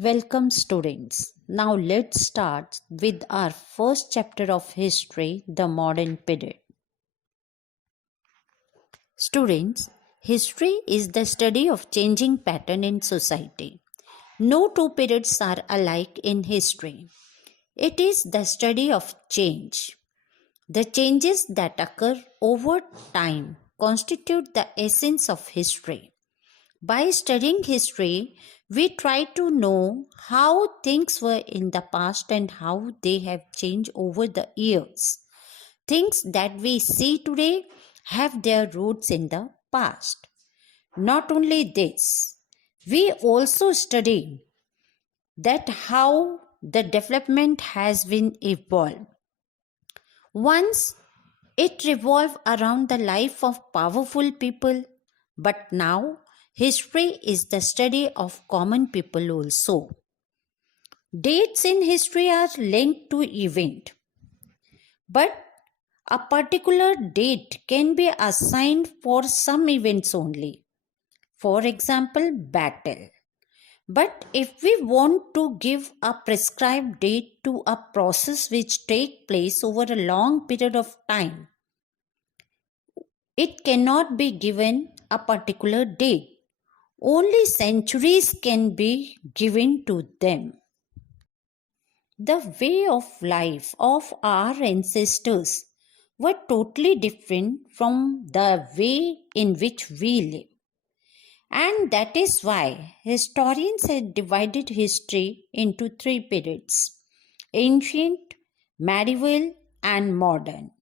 Welcome students. Now let's start with our first chapter of history, the modern period. Students, history is the study of changing pattern in society. No two periods are alike in history. It is the study of change. The changes that occur over time constitute the essence of history. By studying history, we try to know how things were in the past and how they have changed over the years. Things that we see today have their roots in the past. Not only this, we also study that how the development has been evolved. Once it revolved around the life of powerful people, but now history is the study of common people also. Dates in history are linked to event, but a particular date can be assigned for some events only. For example, battle. But if we want to give a prescribed date to a process which takes place over a long period of time, it cannot be given a particular date. Only centuries can be given to them. The way of life of our ancestors were totally different from the way in which we live. And that is why historians have divided history into three periods: ancient, medieval, and modern.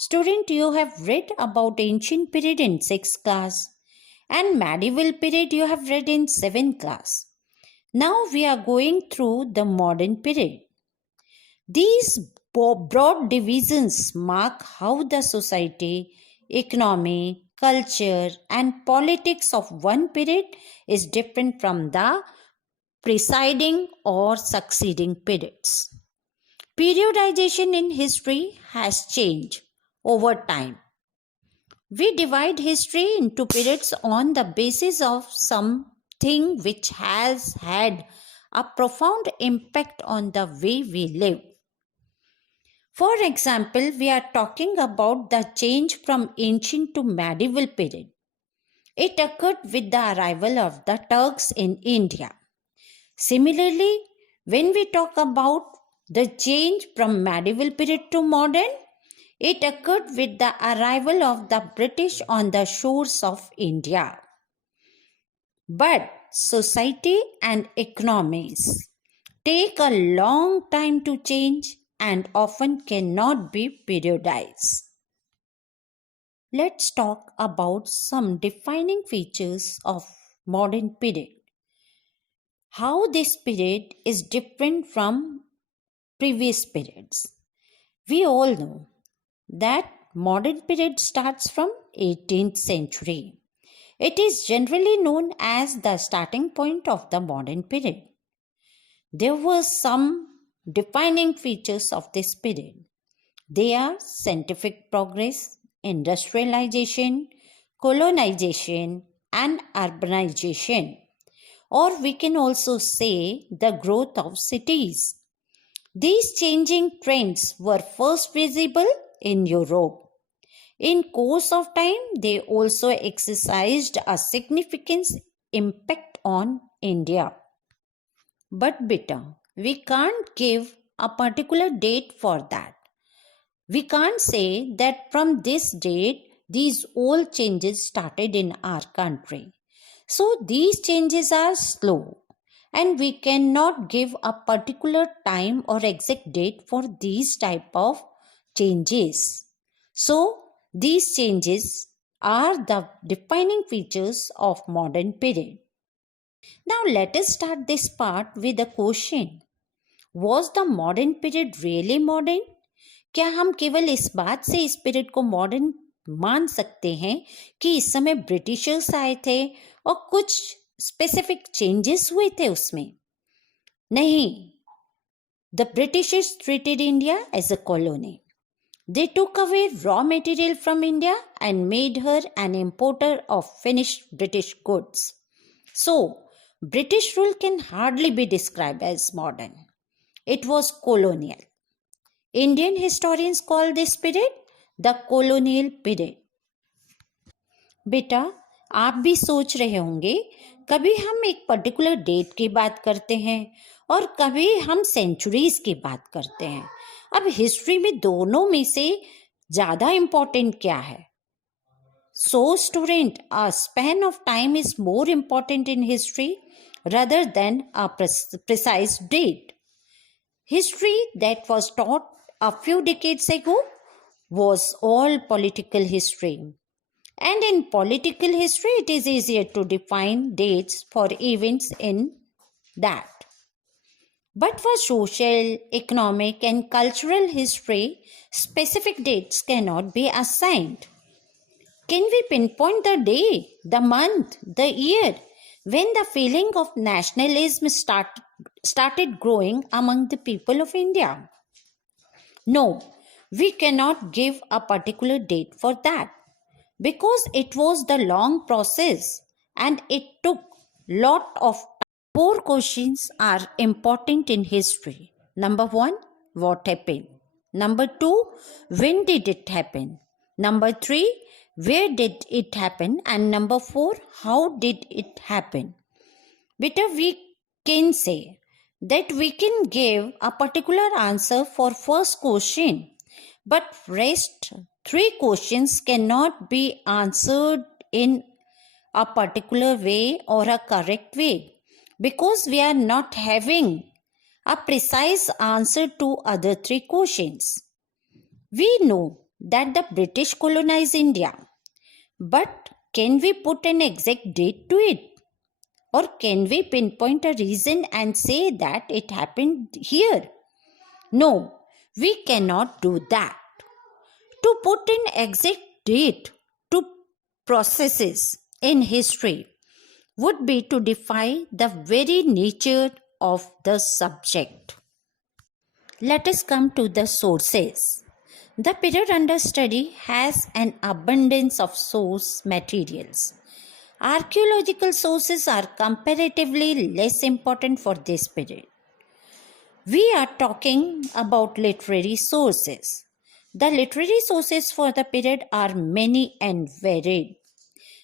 Student, you have read about ancient period in 6th class and medieval period you have read in 7th class. Now we are going through the modern period. These broad divisions mark how the society, economy, culture, and politics of one period is different from the preceding or succeeding periods. Periodization in history has changed over time. We divide history into periods on the basis of something which has had a profound impact on the way we live. For example, we are talking about the change from ancient to medieval period. It occurred with the arrival of the Turks in India. Similarly, when we talk about the change from medieval period to modern, it occurred with the arrival of the British on the shores of India. But society and economies take a long time to change and often cannot be periodized. Let's talk about some defining features of modern period. How this period is different from previous periods. We all know that modern period starts from 18th century. It is generally known as the starting point of the modern period. There were some defining features of this period. They are scientific progress, industrialization, colonization, and urbanization. Or we can also say the growth of cities. These changing trends were first visible in Europe. In course of time, they also exercised a significant impact on India. But beta, we can't give a particular date for that. We can't say that from this date, these all changes started in our country. So these changes are slow and we cannot give a particular time or exact date for these type of changes. So these changes are the defining features of modern period. Now let us start this part with a question. Was the modern period really modern? क्या हम केवल इस बात से इस period को modern मान सकते हैं कि इस समय ब्रिटिशर्स आए थे और कुछ स्पेसिफिक चेंजेस हुए थे उसमें? नहीं. The Britishers treated India as a colony. They took away raw material from India and made her an importer of finished British goods. So, British rule can hardly be described as modern. It was colonial. Indian historians call this period the colonial period. बेटा, आप भी सोच रहे होंगे, कभी हम एक particular date की बात करते हैं और कभी हम सेंचुरीज की बात करते हैं. अब हिस्ट्री में दोनों में से ज़्यादा इम्पोर्टेंट क्या है? So, student, a span of time is more important in history rather than a precise date. History that was taught a few decades ago was all political history. And in political history, it is easier to define dates for events in that. But for social, economic, and cultural history, specific dates cannot be assigned. Can we pinpoint the day, the month, the year when the feeling of nationalism started growing among the people of India? No, we cannot give a particular date for that because it was the long process and it took lot of time. 4 questions are important in history. Number 1, what happened? Number 2, when did it happen? Number 3, where did it happen? And number 4, how did it happen? Better we can say that we can give a particular answer for first question, but rest 3 questions cannot be answered in a particular way or a correct way because we are not having a precise answer to other 3 questions. We know that the British colonized India, but can we put an exact date to it? Or can we pinpoint a reason and say that it happened here? No, we cannot do that. To put an exact date to processes in history would be to defy the very nature of the subject. Let us come to the sources. The period under study has an abundance of source materials. Archaeological sources are comparatively less important for this period. We are talking about literary sources. The literary sources for the period are many and varied.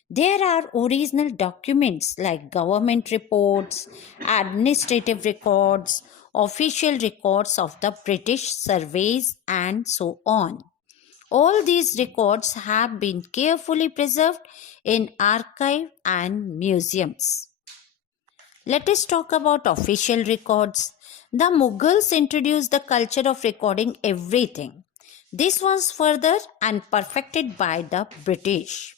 There are original documents like government reports, administrative records, official records of the British surveys, and so on. All these records have been carefully preserved in archives and museums. Let us talk about official records. The Mughals introduced the culture of recording everything. This was further and perfected by the British.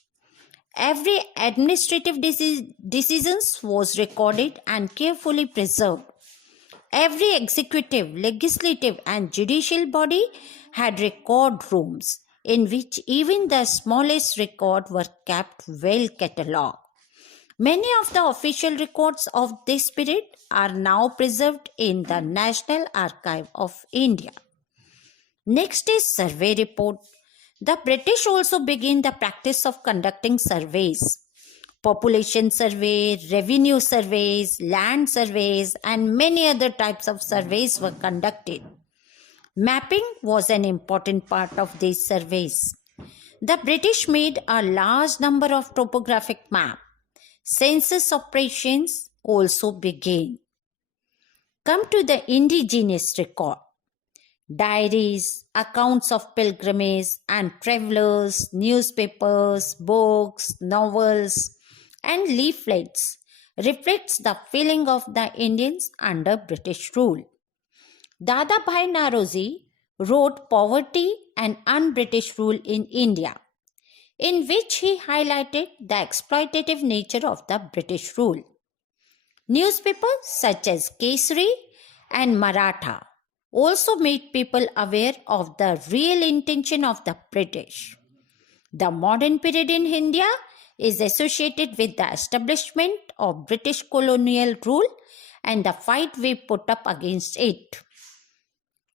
Every administrative decisions was recorded and carefully preserved. Every executive, legislative, and judicial body had record rooms in which even the smallest records were kept well catalogued. Many of the official records of this period are now preserved in the National Archive of India. Next is survey report. The British also began the practice of conducting surveys. Population survey, revenue surveys, land surveys, and many other types of surveys were conducted. Mapping was an important part of these surveys. The British made a large number of topographic maps. Census operations also began. Come to the indigenous record. Diaries, accounts of pilgrimage and travelers, newspapers, books, novels, and leaflets reflects the feeling of the Indians under British rule. Dadabhai Naoroji wrote Poverty and Un-British Rule in India, in which he highlighted the exploitative nature of the British rule. Newspapers such as Kesari and Maratha also made people aware of the real intention of the British. The modern period in India is associated with the establishment of British colonial rule and the fight we put up against it.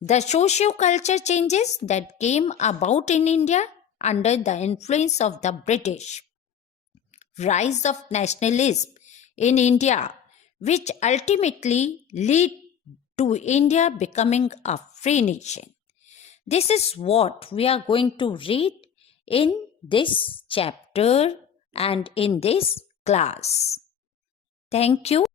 The socio-culture changes that came about in India under the influence of the British. Rise of nationalism in India which ultimately lead to India becoming a free nation. This is what we are going to read in this chapter and in this class. Thank you.